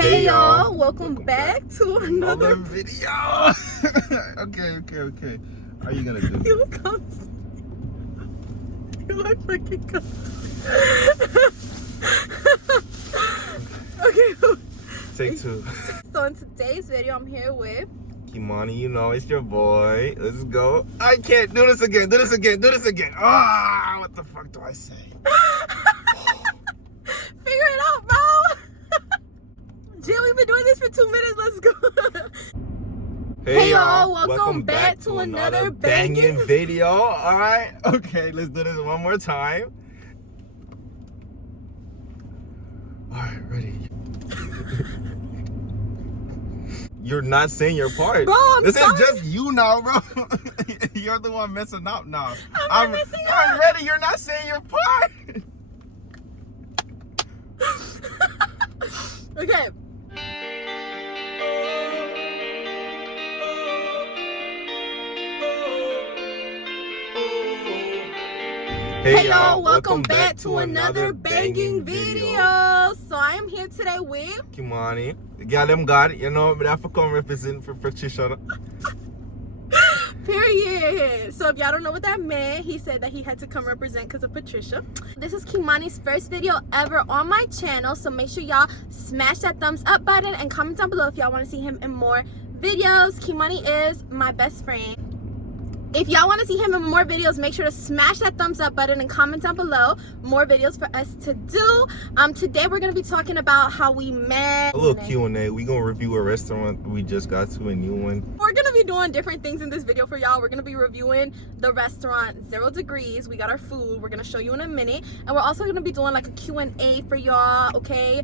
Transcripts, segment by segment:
Hey y'all, welcome back to another video. Okay. How are you gonna do? You look constant. You look freaking constant. Okay. Take two. So in today's video, I'm here with Kimani, you know it's your boy. Let's go. I can't do this again. Do this again. Ah, what the fuck do I say? Figure it out, bro. Jill, we've been doing this for 2 minutes. Let's go. Hey y'all, welcome back to another banging video. All right, okay, let's do this one more time. All right, ready. You're not saying your part. Bro, this is just you now, bro. You're the one messing up now. I'm messing up. I'm ready. You're not saying your part. Okay. Hey y'all, welcome back to another banging video. So I am here today with Kimani. The girl them God, you know, but I have to come represent for Patricia. Period. So if y'all don't know what that meant, he said that he had to come represent because of Patricia. This is Kimani's first video ever on my channel, so make sure y'all smash that thumbs up button and comment down below if y'all want to see him in more videos. Kimani is my best friend. If y'all want to see him in more videos, make sure to smash that thumbs up button and comment down below more videos for us to do. Today we're going to be talking about how we met. A little Q&A. We going to review a restaurant we just got to, a new one. We're going to be doing different things in this video for y'all. We're going to be reviewing the restaurant 0 Degrees. We got our food. We're going to show you in a minute. And we're also going to be doing like a Q&A for y'all, okay?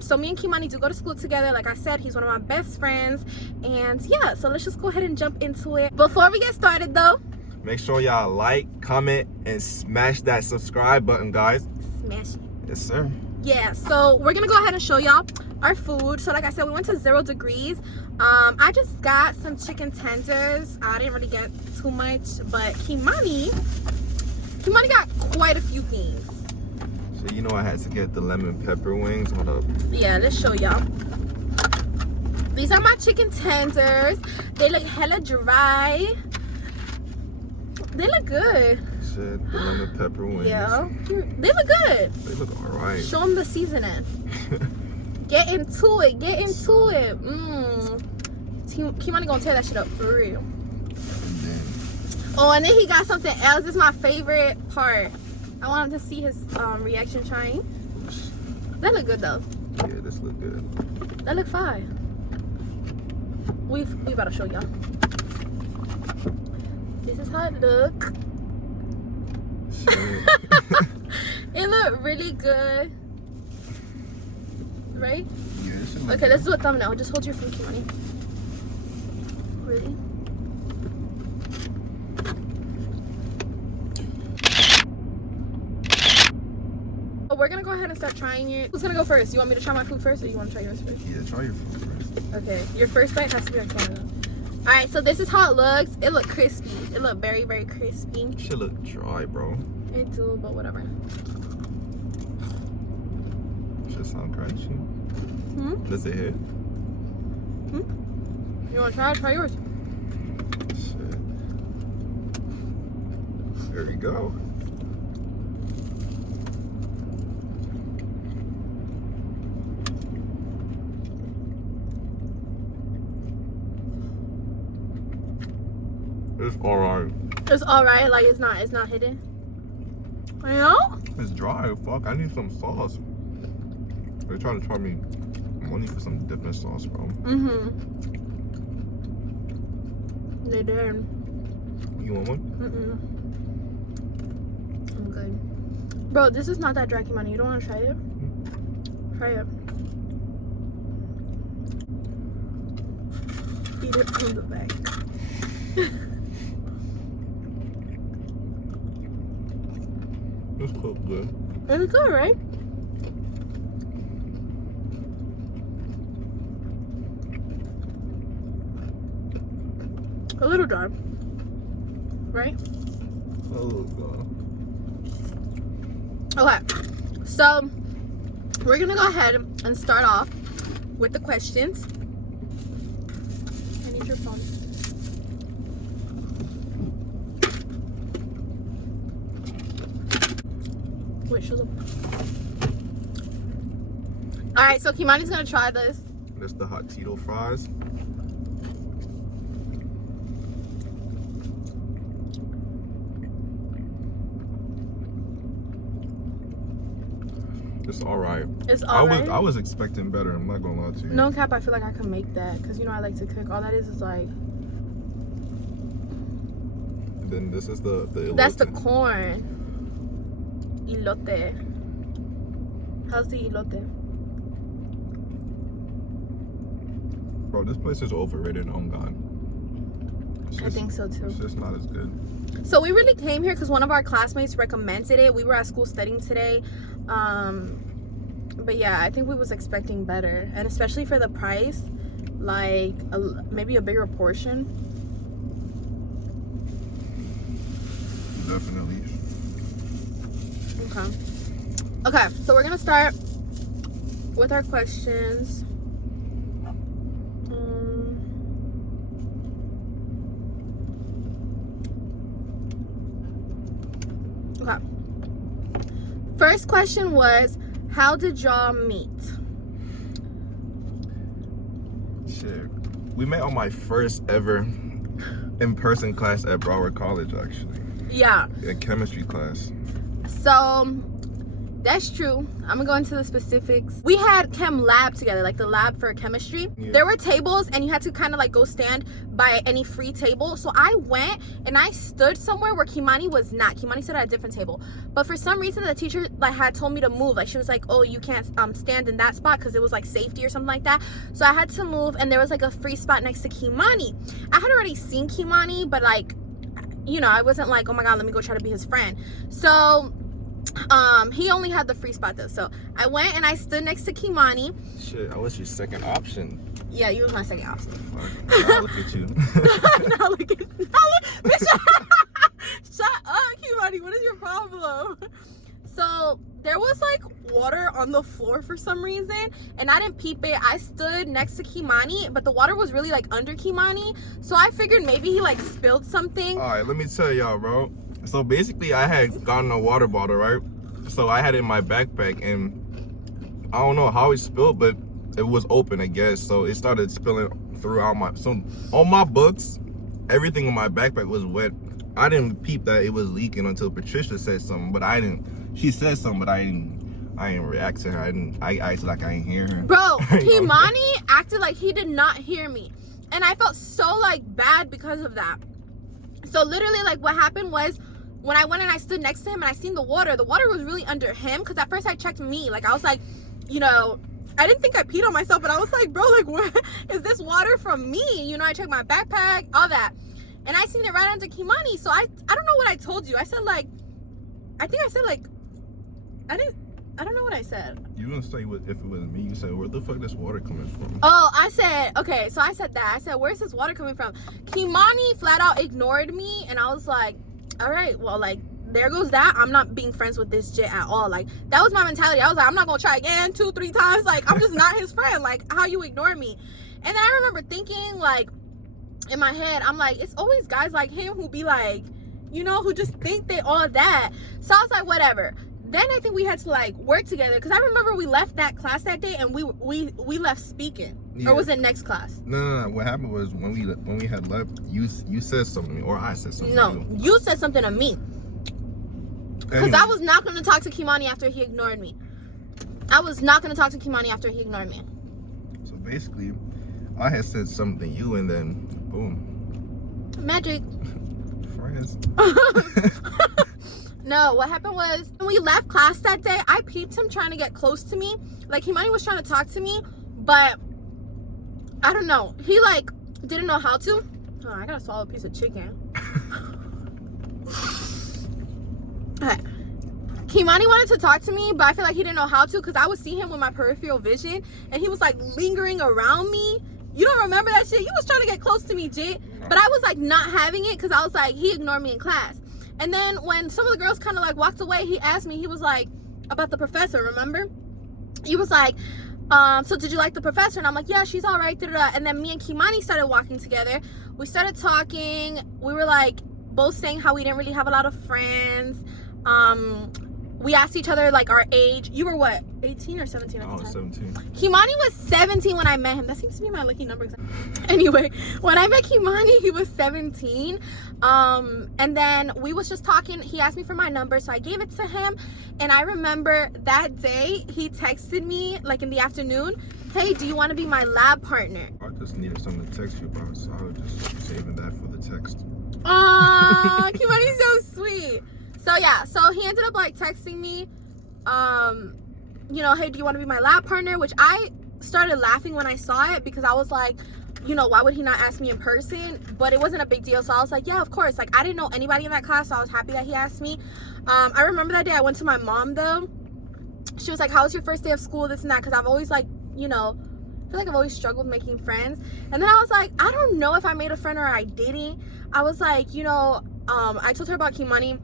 So me and Kimani do go to school together. Like I said, he's one of my best friends. And yeah, so let's just go ahead and jump into it. Before we get started though, make sure y'all like, comment, and smash that subscribe button, guys. Smash it. Yes, sir. Yeah, so we're gonna go ahead and show y'all our food. So like I said, we went to 0 Degrees. I just got some chicken tenders. I didn't really get too much, but Kimani got quite a few things. So you know I had to get the lemon pepper wings. Hold up. Yeah, let's show y'all. These are my chicken tenders. They look hella dry. They look good. Shit, the lemon pepper wings. Yeah, they look good. They look alright. Show them the seasoning. Get into it. Kimani gonna tear that shit up for real. Oh, and then he got something else. This is my favorite part. I wanted to see his reaction trying. That look good though. Yeah, this look good. That look fine. We about to show y'all. This is how it look. It look really good, right? Yeah, Okay, let's do a thumbnail. Just hold your food, Kimani. Really? We're gonna go ahead and start trying it. Who's gonna go first? You want me to try my food first, or you want to try yours first? Yeah, try your food first. Okay, your first bite has to be on camera. All right, so this is how it looks. It look crispy. It look very, very crispy. Should look dry, bro. It do, but whatever. Should sound crunchy. Does it hit? You want to try it? Try yours. Shit. There we go. It's alright. It's alright, like it's not hidden. You know? It's dry. Fuck, I need some sauce. They're trying to charge me money for some dipping sauce, bro. They did. You want one? I'm good. Bro, this is not that dry, Kimani. You don't want to try it? Try it. Eat it from the back. It's cooked good. It's good, right? A little dry. Right? Oh, God. Okay. So, we're going to go ahead and start off with the questions. I need your phone. Wait, show them. Alright, so Kimani's gonna try this. That's the hot Cheeto fries. It's alright. It's alright. I was expecting better, I'm not gonna lie to you. No cap, I feel like I can make that because you know I like to cook. All that is like. And then this is the elote. That's the corn. Elote. How's the elote? Bro, this place is overrated. Oh God. I think so too. It's just not as good. So we really came here because one of our classmates recommended it. We were at school studying today. But yeah, I think we was expecting better. And especially for the price, like maybe a bigger portion. Definitely. Okay, so we're gonna start with our questions. Okay. First question was, how did y'all meet? Shit. We met on my first ever in-person class at Broward College, actually. Yeah. In chemistry class. So that's true. I'm gonna go into the specifics. We had chem lab together, like the lab for chemistry. Yeah. There were tables and you had to kind of like go stand by any free table. So I went and I stood somewhere where Kimani was not. Kimani stood at a different table. But for some reason the teacher like had told me to move. Like she was like, oh, you can't stand in that spot because it was like safety or something like that. So I had to move and there was like a free spot next to Kimani. I had already seen Kimani, but like, you know, I wasn't like, oh my God, let me go try to be his friend. So he only had the free spot though. So I went and I stood next to Kimani. Shit, I was your second option. Yeah, you was my second option. Now look at you. Now look at bitch. Shut up, Kimani. What is your problem? So there was like water on the floor for some reason and I didn't peep it. I stood next to Kimani, but the water was really like under Kimani. So I figured maybe he like spilled something. All right, let me tell y'all, bro. So basically I had gotten a water bottle, right? So I had it in my backpack and I don't know how it spilled, but it was open, I guess. So it started spilling throughout on my books, everything in my backpack was wet. I didn't peep that it was leaking until Patricia said something, but I didn't. She said something, but I didn't react to her. I acted like I didn't hear her. Bro, Kimani acted like he did not hear me. And I felt so like bad because of that. So literally like what happened was when I went and I stood next to him and I seen the water was really under him. Because at first I checked me. Like I was like, you know, I didn't think I peed on myself, but I was like, bro, like where is this water from me? You know, I checked my backpack, all that. And I seen it right under Kimani. So I don't know what I told you. I said like, I think I said like, I don't know what I said. You didn't say if it was me. You said, where the fuck this water coming from? Oh, I said, okay, so I said that. I said, where's this water coming from? Kimani flat out ignored me. And I was like, all right, well, like, there goes that. I'm not being friends with this jit at all. Like, that was my mentality. I was like, I'm not going to try again 2-3 times. Like, I'm just not his friend. Like, how you ignore me? And then I remember thinking, like, in my head, I'm like, it's always guys like him who be like, you know, who just think they all that. So I was like, whatever. Then I think we had to like work together because I remember we left that class that day and we left speaking. Yeah. Or was it next class? No. What happened was when we had left, you said something to me, or I said something. No, you said something to me. Because I was not going to talk to Kimani after he ignored me. I was not going to talk to Kimani after he ignored me. So basically, I had said something to you, and then boom. Magic. Friends. No, what happened was when we left class that day, I peeped him trying to get close to me. Like, Kimani was trying to talk to me, but I don't know. He, like, didn't know how to. Oh, I gotta swallow a piece of chicken. Okay. Kimani wanted to talk to me, but I feel like he didn't know how to because I would see him with my peripheral vision, and he was, like, lingering around me. You don't remember that shit? You was trying to get close to me, Jit. But I was, like, not having it because I was, like, he ignored me in class. And then when some of the girls kind of like walked away, he asked me, he was like, about the professor, remember? He was like, so did you like the professor? And I'm like, yeah, she's all right. And then me and Kimani started walking together. We started talking. We were like both saying how we didn't really have a lot of friends. We asked each other like our age. You were what, 18 or 17 at the time? 17. Kimani was 17 when I met him. That seems to be my lucky number. Anyway, when I met Kimani, he was 17. And then we was just talking. He asked me for my number, so I gave it to him. And I remember that day he texted me like in the afternoon, hey, do you want to be my lab partner? I just needed something to text you about, so I was just saving that for the text. Aw, Kimani's so sweet. So yeah, so he ended up like texting me, you know, hey, do you want to be my lab partner? Which I started laughing when I saw it, because I was like, you know, why would he not ask me in person? But it wasn't a big deal, so I was like, yeah, of course. Like, I didn't know anybody in that class, so I was happy that he asked me. I remember that day I went to my mom though. She was like, how was your first day of school, this and that, because I've always like, you know, I feel like I've always struggled making friends. And then I was like, I don't know if I made a friend or I didn't. I was like, you know, I told her about Kimani.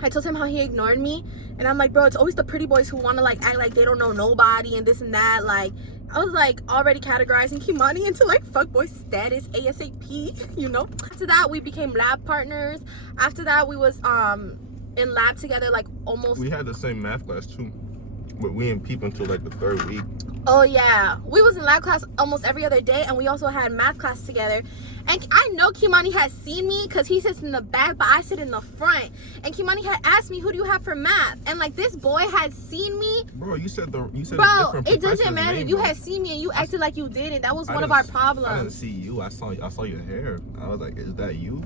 I told him how he ignored me, and I'm like, bro, it's always the pretty boys who want to like act like they don't know nobody and this and that. Like, I was like already categorizing Kimani into like fuckboy status ASAP, you know. After that, we became lab partners. After that, we was in lab together like almost. We had the same math class too, but we didn't peep until like the 3rd week. Oh yeah, we was in lab class almost every other day, and we also had math class together. And I know Kimani had seen me because he sits in the back, but I sit in the front. And Kimani had asked me, who do you have for math? And like, this boy had seen me. Bro, you said bro, a different it doesn't matter. name, you bro. had seen me and you acted like you didn't. That was one of our problems. I didn't see you. I saw your hair. I was like, is that you?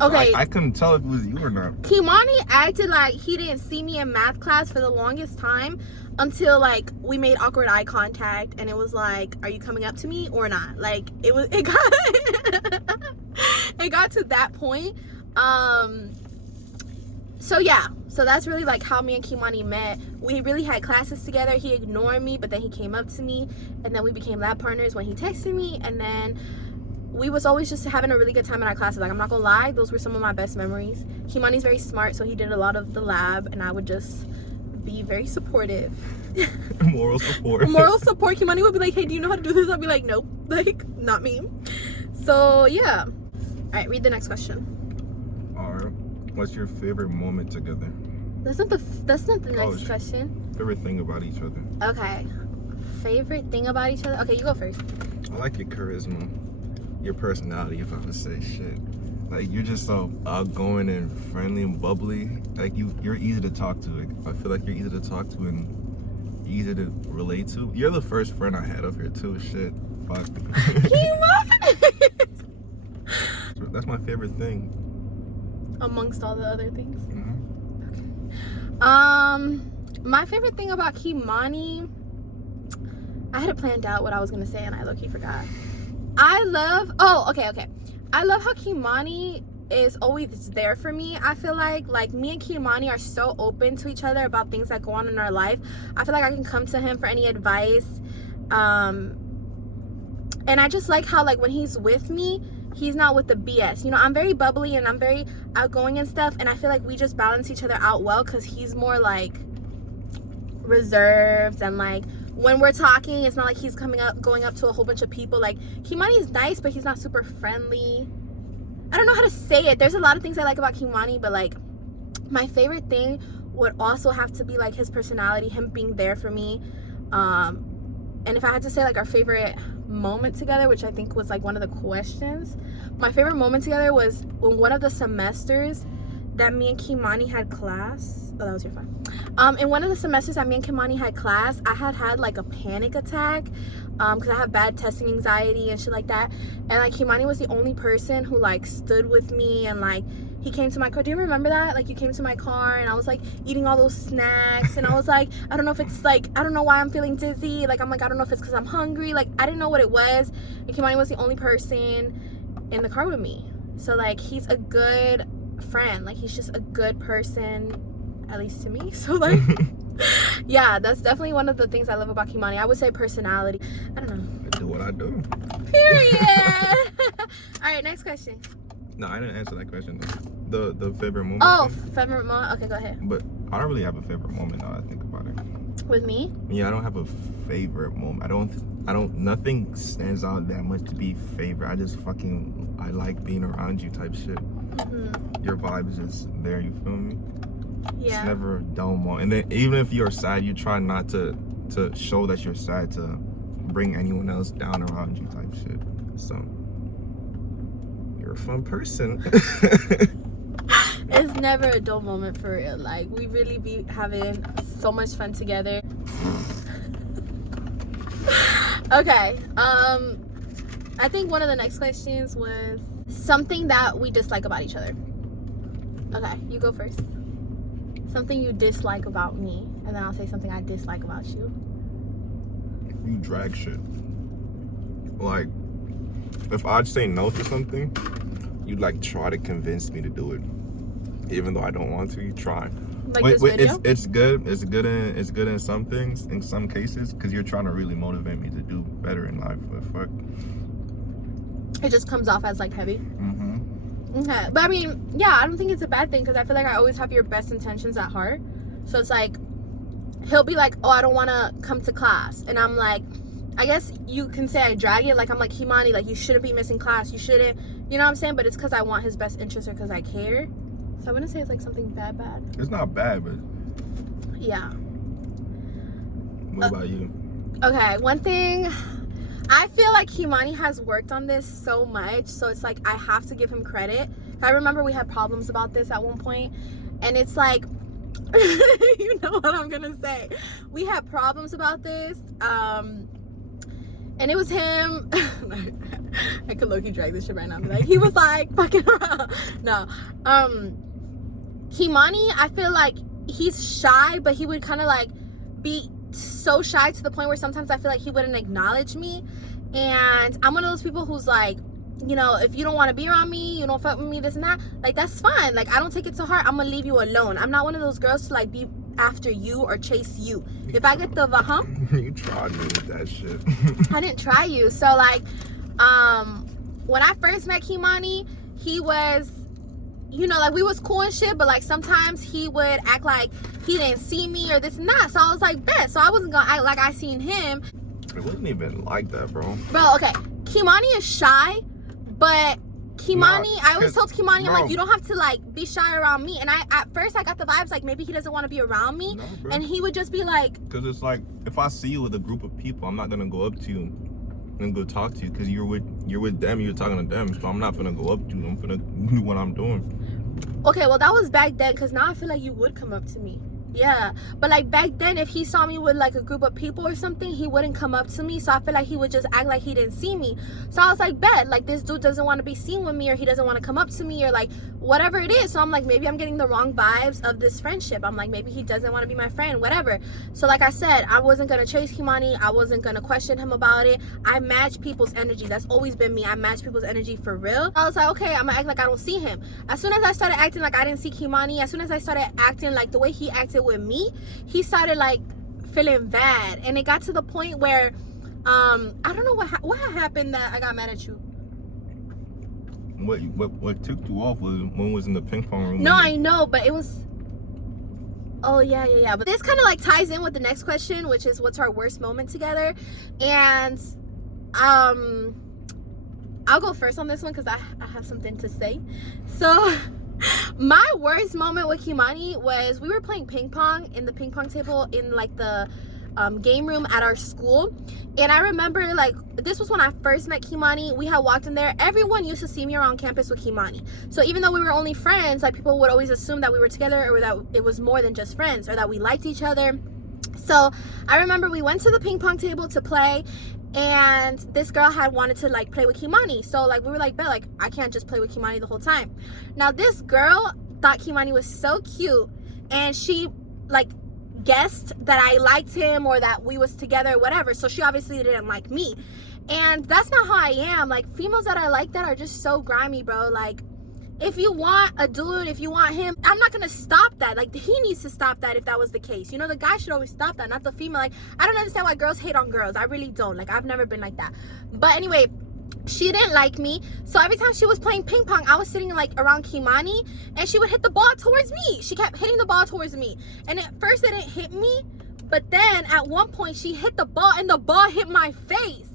Okay. I couldn't tell if it was you or not. Kimani acted like he didn't see me in math class for the longest time, until like we made awkward eye contact, and it was like, are you coming up to me or not? Like, it got it got to that point. So yeah, so that's really like how me and Kimani met. We really had classes together. He ignored me, but then he came up to me, and then we became lab partners when he texted me. And then we was always just having a really good time in our classes. Like, I'm not gonna lie, those were some of my best memories. Kimani's very smart, so he did a lot of the lab, and I would just be very supportive. Moral support. Moral support. Kimani would be like, hey, do you know how to do this? I'd be like, nope, like, not me. So yeah. All right, read the next question. What's your favorite moment together? That's not the next question. Favorite thing about each other. Okay. Favorite thing about each other? Okay, you go first. I like your charisma, your personality, if I would say shit. Like, you're just so outgoing and friendly and bubbly. Like, you're easy to talk to. Like, I feel like you're easy to talk to and easy to relate to. You're the first friend I had up here too. Shit. Fuck. That's my favorite thing. Amongst all the other things. Mm-hmm. Okay. My favorite thing about Kimani, I had it planned out what I was gonna say, and I low-key forgot. I love how Kimani is always there for me. I feel like me and Kimani are so open to each other about things that go on in our life. I feel like I can come to him for any advice. And I just like how, like, when he's with me, he's not with the BS. You know, I'm very bubbly and I'm very outgoing and stuff, and I feel like we just balance each other out well, because he's more like reserved, and like when we're talking, it's not like he's going up to a whole bunch of people. Like, Kimani's nice, but he's not super friendly. I don't know how to say it. There's a lot of things I like about Kimani, but like, my favorite thing would also have to be like his personality, him being there for me. And if I had to say like our favorite moment together, which I think was like one of the questions, my favorite moment together was when one of the semesters that me and Kimani had class. Oh, that was your phone. In one of the semesters that me and Kimani had class, I had like a panic attack, because I have bad testing anxiety and shit like that. And like, Kimani was the only person who like stood with me, and like, he came to my car. Do you remember that? Like, you came to my car, and I was like eating all those snacks, and I was like, I don't know if it's like, I don't know why I'm feeling dizzy. Like, I'm like, I don't know if it's because I'm hungry. Like, I didn't know what it was. And Kimani was the only person in the car with me. So like, he's a good friend. Like, he's just a good person, at least to me. So like, yeah, that's definitely one of the things I love about Kimani. I would say personality. I don't know. I do what I do. Period. All right, next question. No, I didn't answer that question. The favorite moment. Oh, favorite moment. Okay, go ahead. But I don't really have a favorite moment now that I think about it. With me? Yeah, I don't have a favorite moment. I don't, nothing stands out that much to be favorite. I like being around you type shit. Your vibe is just there, you feel me? Yeah. It's never a dull moment. And then even if you're sad, you try not to show that you're sad to bring anyone else down around you type shit. So, you're a fun person. It's never a dull moment for real. Like, we really be having so much fun together. Okay, I think one of the next questions was something that we dislike about each other. Okay, you go first. Something you dislike about me, and then I'll say something I dislike about you. You drag shit. Like, if I'd say no to something, you'd like try to convince me to do it. Even though I don't want to, you try. Like this video? It's good in some things, in some cases, because you're trying to really motivate me to do better in life. But fuck. It just comes off as like heavy. Okay, but I mean, yeah, I don't think it's a bad thing because I feel like I always have your best intentions at heart. So it's like, he'll be like, oh, I don't want to come to class, and I'm like, I guess you can say I drag it. Like, I'm like, Kimani, like, you shouldn't be missing class. You shouldn't, you know what I'm saying? But it's because I want his best interest or because I care. So I wouldn't say it's like something bad. It's not bad, but yeah. What about you? Okay, one thing, I feel like Kimani has worked on this so much, so it's like I have to give him credit. I remember we had problems about this at one point, and it's like, you know what I'm gonna say. We had problems about this, and it was him. I could low-key drag this shit right now. Like, he was like fucking around. No, Kimani, I feel like he's shy, but he would kind of like be so shy to the point where sometimes I feel like he wouldn't acknowledge me. And I'm one of those people who's like, you know, if you don't want to be around me, you don't fuck with me, this and that, like, that's fine. Like, I don't take it to heart. I'm gonna leave you alone. I'm not one of those girls to like be after you or chase you. If I get the You tried me with that shit. I didn't try you. So like, when I first met Kimani, he was, you know, like, we was cool and shit, but like sometimes he would act like he didn't see me or this and that. So I was like, bet. So I wasn't gonna act like I seen him. It wasn't even like that, bro. Bro, okay, Kimani is shy, but Kimani, I always told Kimani, I'm like, you don't have to like be shy around me. And at first I got the vibes like maybe he doesn't want to be around me. No, and he would just be like, because it's like, if I see you with a group of people, I'm not gonna go up to you and go talk to you because you're with them, you're talking to them. So I'm not gonna go up to you. I'm gonna do what I'm doing. Okay, well, that was back then, because now I feel like you would come up to me. Yeah, but like back then, if he saw me with like a group of people or something, he wouldn't come up to me. So I feel like he would just act like he didn't see me. So I was like, bet, like, this dude doesn't want to be seen with me, or he doesn't want to come up to me, or like whatever it is. So I'm like, maybe I'm getting the wrong vibes of this friendship. I'm like, maybe he doesn't want to be my friend, whatever. So like I said, I wasn't gonna chase Kimani. I wasn't gonna question him about it. I match people's energy. That's always been me. I match people's energy for real. I was like, okay, I'm gonna act like I don't see him. As soon as I started acting like I didn't see Kimani, as soon as I started acting like the way he acted with me, he started like feeling bad, and it got to the point where I don't know what happened that I got mad at you. What tipped you off was when was in the ping pong room. No, I know, but it was, oh yeah. But this kind of like ties in with the next question, which is what's our worst moment together. And I'll go first on this one because I have something to say. So my worst moment with Kimani was we were playing ping pong in the ping pong table in like the game room at our school. And I remember, like, this was when I first met Kimani. We had walked in there. Everyone used to see me around campus with Kimani. So even though we were only friends, like, people would always assume that we were together, or that it was more than just friends, or that we liked each other. So I remember we went to the ping pong table to play, and this girl had wanted to like play with Kimani. So like we were like, bet, like, I can't just play with Kimani the whole time. Now this girl thought Kimani was so cute, and she like guessed that I liked him or that we was together or whatever. So she obviously didn't like me, and that's not how I am. Like, females that I like that are just so grimy, bro. Like, if you want a dude, if you want him, I'm not gonna stop that. Like, he needs to stop that if that was the case. You know, the guy should always stop that, not the female. Like, I don't understand why girls hate on girls. I really don't. Like, I've never been like that. But anyway, she didn't like me. So every time she was playing ping pong, I was sitting like around Kimani, and she would hit the ball towards me. She kept hitting the ball towards me. And at first it didn't hit me, But then at one point she hit the ball and the ball hit my face.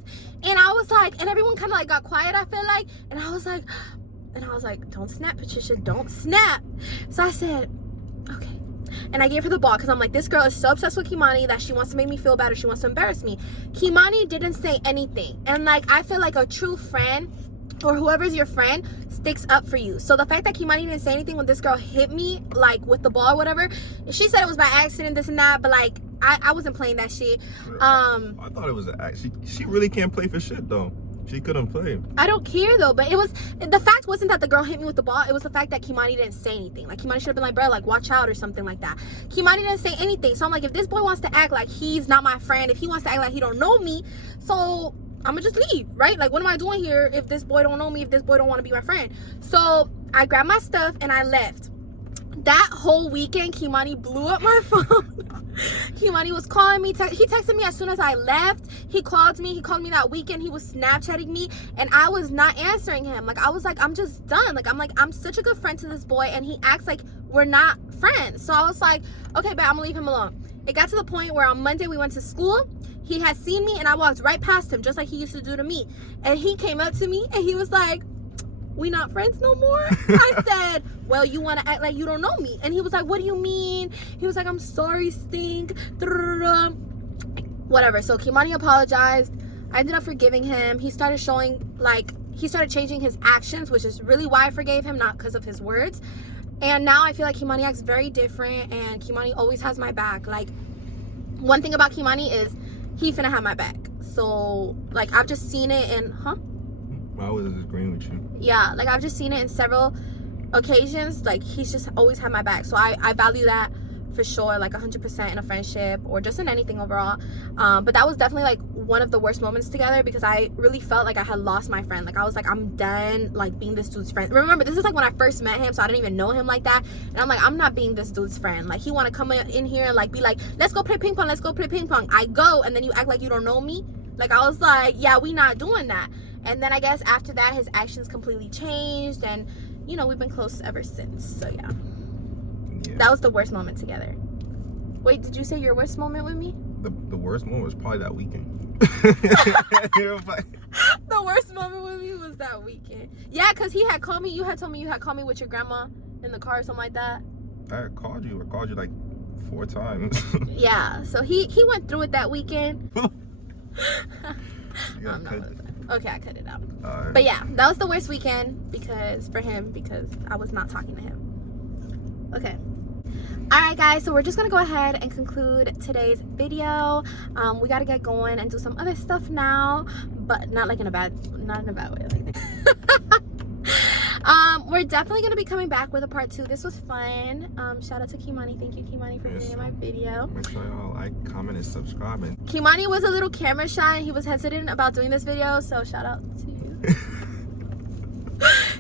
And I was like, and everyone kind of like got quiet, I feel like. And I was like, don't snap, Patricia, don't snap. So I said, okay. And I gave her the ball because I'm like, this girl is so obsessed with Kimani that she wants to make me feel bad or she wants to embarrass me. Kimani didn't say anything. And like, I feel like a true friend or whoever's your friend sticks up for you. So the fact that Kimani didn't say anything when this girl hit me, like with the ball or whatever, she said it was by accident, this and that, but like, I wasn't playing that shit. I thought it was an act. She really can't play for shit though. She couldn't play. I don't care though, but the fact wasn't that the girl hit me with the ball, it was the fact that Kimani didn't say anything. Like Kimani should have been like, bro, like watch out or something like that. Kimani didn't say anything. So I'm like, if this boy wants to act like he's not my friend, if he wants to act like he don't know me, so I'm gonna just leave, right? Like, what am I doing here if this boy don't know me, if this boy don't want to be my friend? So I grabbed my stuff and I left. That whole weekend, Kimani blew up my phone. Kimani was calling me. He texted me as soon as I left. He called me that weekend. He was Snapchatting me and I was not answering him. Like, I was like, I'm just done. Like, I'm such a good friend to this boy and he acts like we're not friends. So I was like, okay, but I'm gonna leave him alone. It got to the point where on Monday we went to school. He had seen me and I walked right past him just like he used to do to me. And he came up to me and he was like, we not friends no more? I said, well, you want to act like you don't know me. And he was like, what do you mean? He was like, I'm sorry, stink. Whatever. So Kimani apologized. I ended up forgiving him. He started changing his actions, which is really why I forgave him, not because of his words. And now I feel like Kimani acts very different and Kimani always has my back. Like, one thing about Kimani is he finna have my back. So, like, I've just seen it in, I was agreeing with you. Yeah, like I've just seen it in several occasions. Like, he's just always had my back. So I value that for sure, like 100% in a friendship or just in anything overall. But that was definitely like one of the worst moments together because I really felt like I had lost my friend. Like, I was like, I'm done like being this dude's friend. Remember, this is like when I first met him, so I didn't even know him like that. And I'm like, I'm not being this dude's friend. Like, he want to come in here and like be like, let's go play ping pong, let's go play ping pong. I go and then you act like you don't know me. Like, I was like, yeah, we not doing that. And then I guess after that, his actions completely changed. And, you know, we've been close ever since. So, yeah. That was the worst moment together. Wait, did you say your worst moment with me? The worst moment was probably that weekend. The worst moment with me was that weekend. Yeah, because he had called me. You had told me you had called me with your grandma in the car or something like that. I called you like 4 times. Yeah, so he went through it that weekend. Okay, I cut it out. But yeah, that was the worst weekend for him because I was not talking to him. Okay. Alright guys, so we're just gonna go ahead and conclude today's video. We gotta get going and do some other stuff now, but not in a bad way. Like we're definitely gonna be coming back with a part 2. This was fun. Shout out to Kimani. Thank you, Kimani, for being in my video. Make sure y'all like, comment, and subscribe. Kimani was a little camera shy and he was hesitant about doing this video, so shout out to you.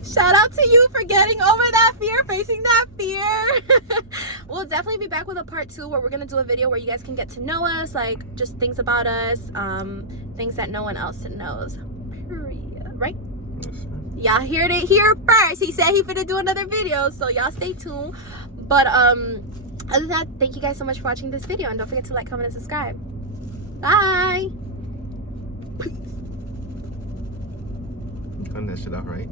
Shout out to you for getting over that fear, facing that fear. We'll definitely be back with a part 2 where we're gonna do a video where you guys can get to know us, like just things about us, things that no one else knows. Period. Right? Y'all heard it here first. He said he finna do another video, so y'all stay tuned. But other than that, thank you guys so much for watching this video, and don't forget to like, comment, and subscribe. Bye. Peace. Cut that shit out, right?